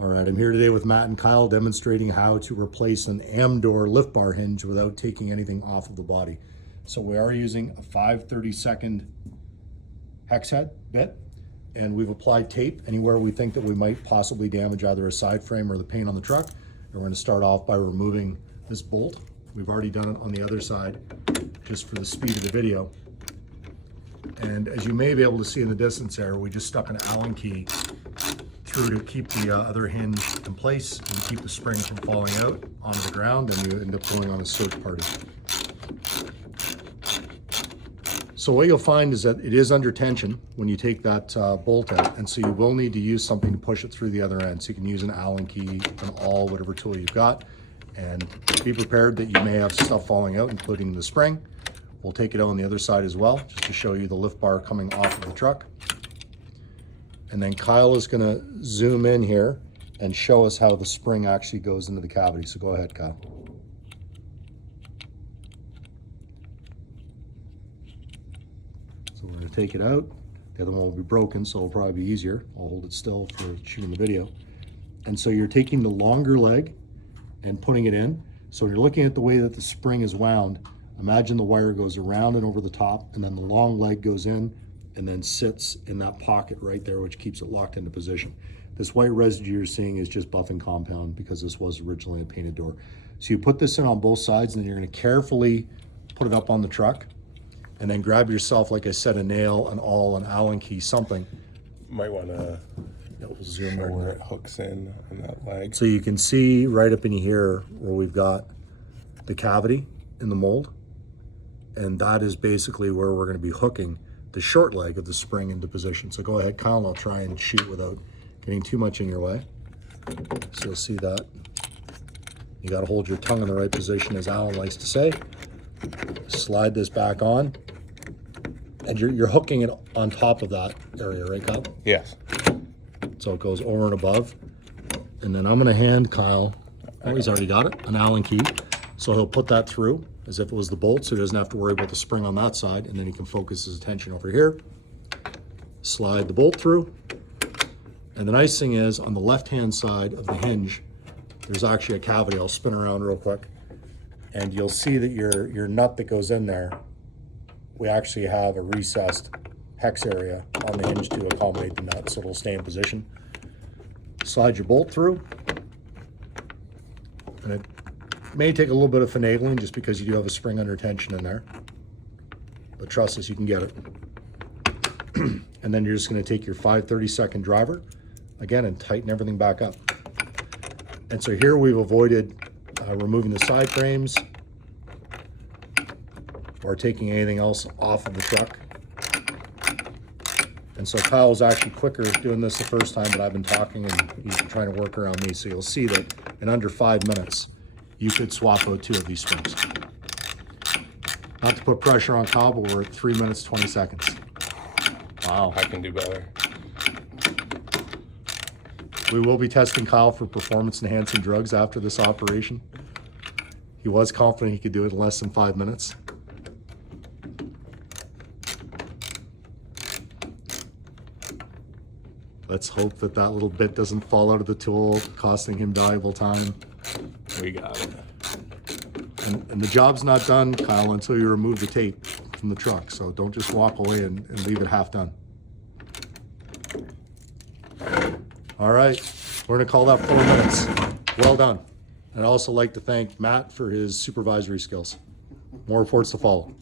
All right, I'm here today with Matt and Kyle demonstrating how to replace an Amdor lift bar hinge without taking anything off of the body. So we are using a 5/32 hex head bit, and we've applied tape anywhere we think that we might possibly damage either a side frame or the paint on the truck. And we're going to start off by removing this bolt. We've already done it on the other side just for the speed of the video. And as you may be able to see in the distance there, we just stuck an Allen key through to keep the other hinge in place and keep the spring from falling out onto the ground, and you end up going on a search party. So what you'll find is that it is under tension when you take that bolt out, and so you will need to use something to push it through the other end. So you can use an Allen key, an awl, whatever tool you've got, and be prepared that you may have stuff falling out, including the spring. We'll take it out on the other side as well, just to show you the lift bar coming off of the truck. And then Kyle is going to zoom in here and show us how the spring actually goes into the cavity. So go ahead, Kyle. So we're going to take it out. The other one will be broken, so it'll probably be easier. I'll hold it still for shooting the video. And so you're taking the longer leg and putting it in. So you're looking at the way that the spring is wound. Imagine the wire goes around and over the top, and then the long leg goes in and then sits in that pocket right there, which keeps it locked into position. This white residue you're seeing is just buffing compound because this was originally a painted door. So you put this in on both sides, and then you're going to carefully put it up on the truck, and then grab yourself, like I said, a nail, an awl, an Allen key, something. Might want to zoom show in where there. it hooks in on that leg. So you can see right up in here where we've got the cavity in the mold, and that is basically where we're going to be hooking the short leg of the spring into position. So go ahead, Kyle, and I'll try and shoot without getting too much in your way. So you'll see that. You got to hold your tongue in the right position, as Alan likes to say. Slide this back on, and you're hooking it on top of that area, right, Kyle? Yes. So it goes over and above. And then I'm going to hand Kyle, oh, he's already got it, an Allen key. So he'll put that through as if it was the bolt, so he doesn't have to worry about the spring on that side, and then he can focus his attention over here. Slide the bolt through. And the nice thing is, on the left-hand side of the hinge, there's actually a cavity. I'll spin around real quick. And you'll see that your nut that goes in there, we actually have a recessed hex area on the hinge to accommodate the nut, so it'll stay in position. Slide your bolt through. And it may take a little bit of finagling just because you do have a spring under tension in there. But trust us, you can get it. And then you're just going to take your 5/32 driver, again, and tighten everything back up. And so here we've avoided removing the side frames or taking anything else off of the truck. And so Kyle's actually quicker doing this the first time, but I've been talking and he's trying to work around me. So you'll see that in under 5 minutes, you could swap out 2 of these springs. Not to put pressure on Kyle, but we're at 3 minutes, 20 seconds. Wow. I can do better. We will be testing Kyle for performance-enhancing drugs after this operation. He was confident he could do it in less than 5 minutes. Let's hope that that little bit doesn't fall out of the tool, costing him valuable time. We got it. And the job's not done, Kyle, until you remove the tape from the truck. So don't just walk away and leave it half done. All right, we're gonna call that 4 minutes. Well done. I'd also like to thank Matt for his supervisory skills. More reports to follow.